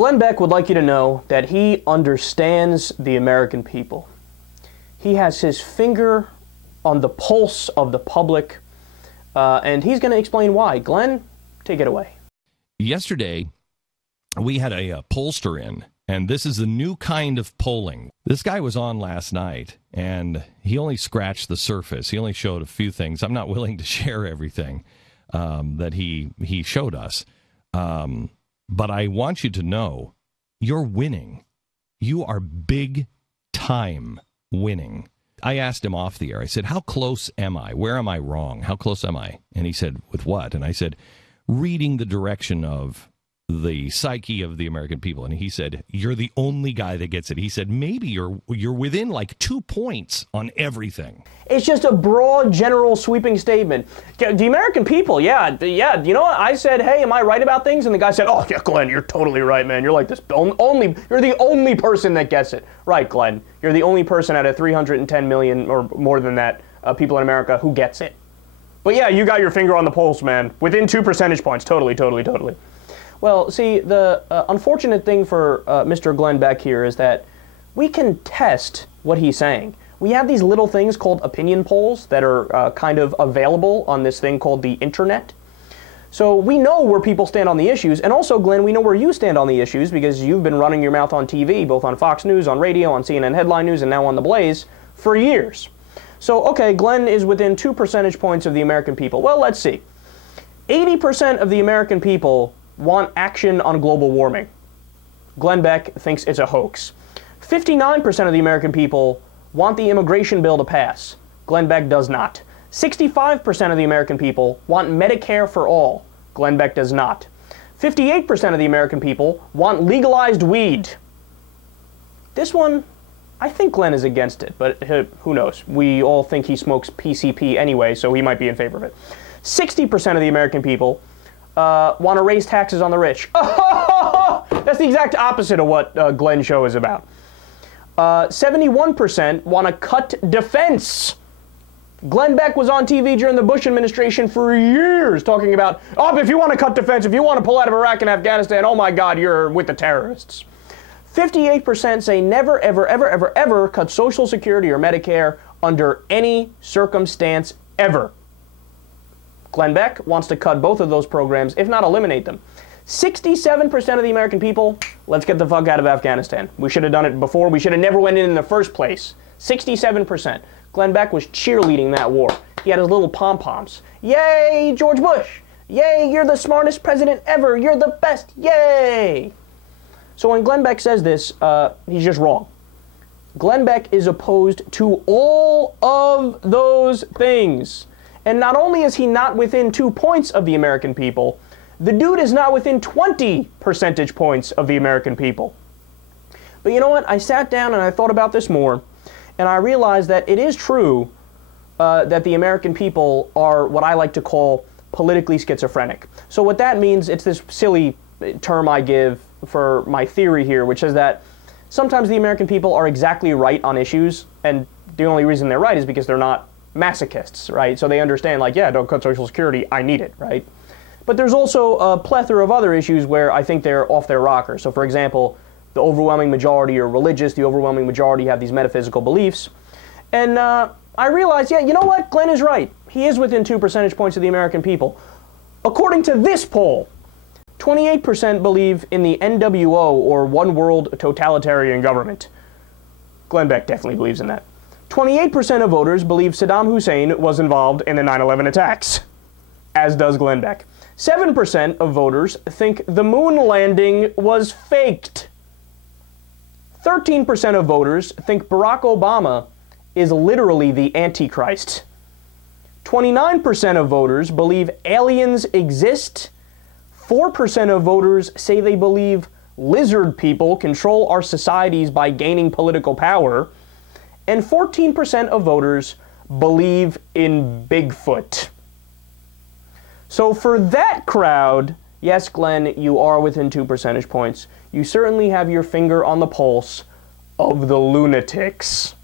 Glenn Beck would like you to know that he understands the American people. He has his finger on the pulse of the public, and he's going to explain why. Glenn, take it away. Yesterday, we had a pollster in, and this is a new kind of polling. This guy was on last night, and he only scratched the surface. He only showed a few things. I'm not willing to share everything that he showed us. But I want you to know, you're winning. You are big time winning. I asked him off the air. I said, how close am I? Where am I wrong? How close am I? And he said, with what? And I said, reading the direction of the psyche of the American people. And he said, you're the only guy that gets it. He said, maybe you're within like 2 points on everything. It's just a broad, general, sweeping statement. The American people, yeah, you know what? I said, hey, am I right about things? And the guy said, oh, yeah, Glenn, you're totally right, man. You're like this you're the only person that gets it. Right, Glenn. You're the only person out of 310 million or more than that people in America who gets it. But yeah, you got your finger on the pulse, man. Within 2 percentage points. Totally. Well, see, the unfortunate thing for Mr. Glenn Beck here is that we can test what he's saying. We have these little things called opinion polls that are kind of available on this thing called the internet. So we know where people stand on the issues, and also, Glenn, we know where you stand on the issues because you've been running your mouth on TV, both on Fox News, on radio, on CNN Headline News, and now on The Blaze for years. So, okay, Glenn is within 2 percentage points of the American people. Well, let's see. 80% of the American people want action on global warming. Glenn Beck thinks it's a hoax. 59% of the American people want the immigration bill to pass. Glenn Beck does not. 65% of the American people want Medicare for all. Glenn Beck does not. 58% of the American people want legalized weed. This one, I think Glenn is against it, but who knows? We all think he smokes PCP anyway, so he might be in favor of it. 60% of the American people want to raise taxes on the rich. That's the exact opposite of what Glenn's show is about. 71% want to cut defense. Glenn Beck was on TV during the Bush administration for years talking about, oh, if you want to cut defense, if you want to pull out of Iraq and Afghanistan, oh my God, you're with the terrorists. 58% say never, ever, ever, ever, ever cut Social Security or Medicare under any circumstance ever. Glenn Beck wants to cut both of those programs, if not eliminate them. 67% of the American people, let's get the fuck out of Afghanistan. We should have done it before. We should have never went in the first place. 67%. Glenn Beck was cheerleading that war. He had his little pom-poms. Yay, George Bush. Yay, you're the smartest president ever. You're the best. Yay. So when Glenn Beck says this, he's just wrong. Glenn Beck is opposed to all of those things. And not only is he not within 2 points of the American people, the dude is not within 20 percentage points of the American people. But you know what? I sat down and I thought about this more, and I realized that it is true that the American people are what I like to call politically schizophrenic. So what that means, it's this silly term I give for my theory here, which is that sometimes the American people are exactly right on issues, and the only reason they're right is because they're not masochists, right? So they understand, like, yeah, don't cut Social Security, I need it, right? But there's also a plethora of other issues where I think they're off their rocker. So for example, the overwhelming majority are religious, the overwhelming majority have these metaphysical beliefs. And I realized, yeah, you know what? Glenn is right. He is within 2 percentage points of the American people. According to this poll, 28% believe in the NWO, or one world totalitarian government. Glenn Beck definitely believes in that. 28% of voters believe Saddam Hussein was involved in the 9/11 attacks, as does Glenn Beck. 7% of voters think the moon landing was faked. 13% of voters think Barack Obama is literally the Antichrist. 29% of voters believe aliens exist. 4% of voters say they believe lizard people control our societies by gaining political power. And 14% of voters believe in Bigfoot. So for that crowd, yes, Glenn, you are within 2 percentage points. You certainly have your finger on the pulse of the lunatics.